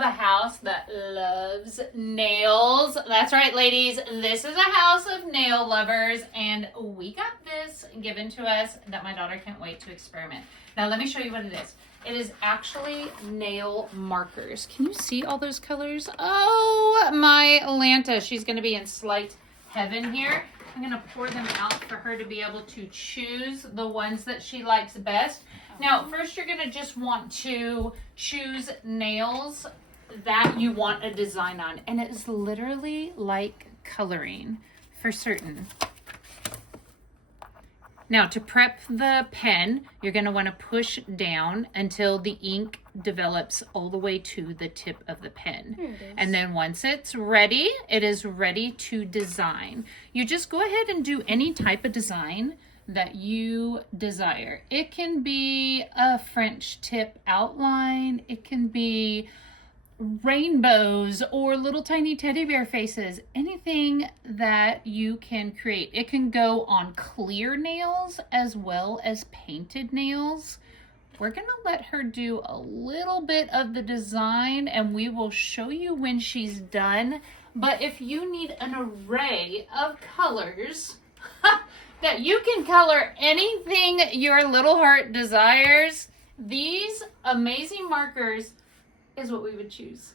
have a house that loves nails. That's right, ladies. This is a house of nail lovers, and we got this given to us that my daughter can't wait to experiment. Now, let me show you what it is. It is actually nail markers. Can you see all those colors? Oh, my Lanta. She's going to be in slight heaven here. I'm going to pour them out for her to be able to choose the ones that she likes best. Now, first you're going to just want to choose nails that you want a design on. And it is literally like coloring for certain. Now, to prep the pen, you're going to want to push down until the ink develops all the way to the tip of the pen. And then once it's ready, it is ready to design. You just go ahead and do any type of design that you desire. It can be a French tip outline. It can be rainbows or little tiny teddy bear faces, anything that you can create. It can go on clear nails as well as painted nails. We're gonna let her do a little bit of the design and we will show you when she's done. But if you need an array of colors that you can color anything your little heart desires, these amazing markers is what we would choose.